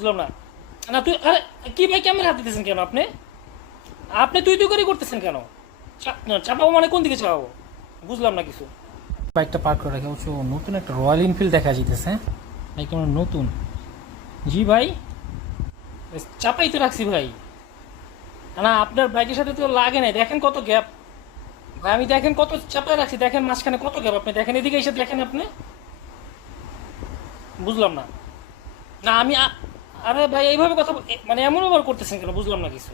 বুঝলাম না। না তুই আরে কি ভাই ক্যামেরা হাত দিতেছেন কেন আপনি? আপনি তুই তুই করে করতেছেন কেন? চাপাবো মানে কোন দিকে চাপাবো? বুঝলাম না কিছু। বাইকটা পার্ক করে রাখি, অবশ্য নতুন একটা রয়্যাল এনফিল্ড দেখা যাইতেছে। ভাই কেমন নতুন? জি ভাই, চাপাই তো রাখছি ভাই। না আপনার বাইকের সাথে তো লাগে নাই, দেখেন কত গ্যাপ। ভাই আমি দেখেন কত চাপাই রাখছি, দেখেন মাঝখানে কত গ্যাপ। আপনি দেখেন এদিকে এসে দেখেন আপনি। বুঝলাম না। না আমি আরে ভাই এইভাবে কথা মানে এমন ব্যবহার করতেছেন কেন? বুঝলাম না কিছু।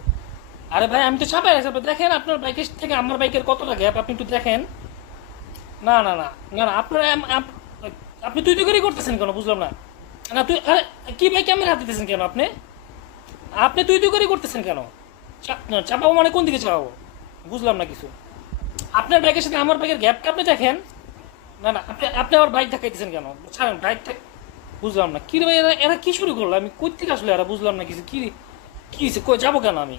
আরে ভাই আমি তো চাপাই রাখছি, আপনি দেখেন আপনার বাইকের থেকে আমার বাইকের কতটা গ্যাপ, আপনি একটু দেখেন। না না না না না আপনার আপনি তুই তুই করে করতেছেন কেন? বুঝলাম না। না তুই আরে কি ভাই ক্যামেরা হাত দিতেছেন কেন আপনি? আপনি তুই তুই করে করতেছেন কেন? চাপাবো মানে কোন দিকে চাপাবো? বুঝলাম না কিছু। আপনার বাইকের সাথে আমার বাইকের গ্যাপটা আপনি দেখেন। না না আপনি আপনি আমার বাইক দেখাইতেছেন কেন? ছাড়েন বাইক। বুঝলাম না কি রে ভাই, এরা এরা কি শুরু করলো? আমি কই থেকে আসলে এরা? বুঝলাম না কিছু। কি কি হয়েছে? কই যাবো কেন আমি?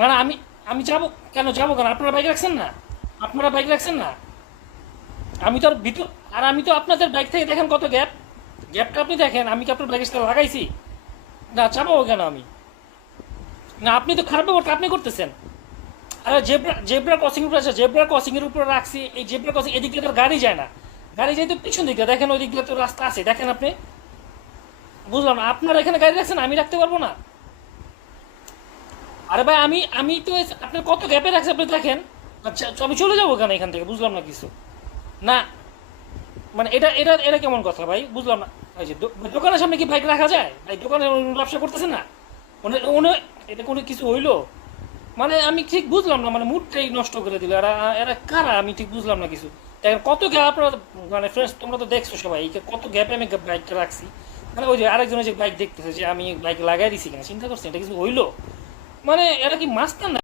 না না আমি আমি যাবো কেন? যাবো কেন? আপনারা বাইক রাখছেন না? আপনারা বাইক রাখছেন না? আমি তো আর ভিতর, আর আমি তো আপনাদের বাইক থেকে দেখেন কত গ্যাপ। গ্যাপটা আপনি দেখেন, আমি কি আপনার বাইকের সাথে লাগাইছি? না চাপাবো কেন আমি? না আপনি তো খারাপ ব্যাপারটা আপনি করতেছেন। আরে জেব্রা জেব্রা ক্রসিং উপরে আছে, জেব্রা ক্রসিং এর উপরে রাখছি। এই জেব্রা ক্রসিং এদিক দিয়ে তো গাড়ি যায় না, গাড়ি যায় তো পিছন দিকে। দেখেন ওই দিক দিয়ে তো রাস্তা আছে, দেখেন আপনি। বুঝলাম না, আপনারা এখানে গাড়ি রাখছেন, আমি রাখতে পারবো না? আরে ভাই আমি আমি তো আপনার কত গ্যাপে রাখছি আপনি দেখেন। আচ্ছা আমি চলে যাবো কেন এখান থেকে? বুঝলাম না কিছু। না মানে এটা এটা এটা কেমন কথা ভাই? বুঝলাম না। এই যে দোকানের সামনে কি বাইক রাখা যায় ভাই? দোকানে ব্যবসা করতেছেন না উনি উনি এটা কোনো কিছু হইলো? মানে আমি ঠিক বুঝলাম না, মানে মুডটাই নষ্ট করে দিল এরা। এরা কারা আমি ঠিক বুঝলাম না কিছু। দেখেন কত গ্যাপ আপনারা, মানে ফ্রেন্ডস তোমরা তো দেখছো সবাই, এই কত গ্যাপে আমি বাইকটা রাখছি। মানে ওই যে আরেকজনের যে বাইক দেখতেছে যে আমি বাইক লাগাই দিছি কিনা, চিন্তা করছি এটা কিছু হইলো? মানে এরা কি মাস্তান না?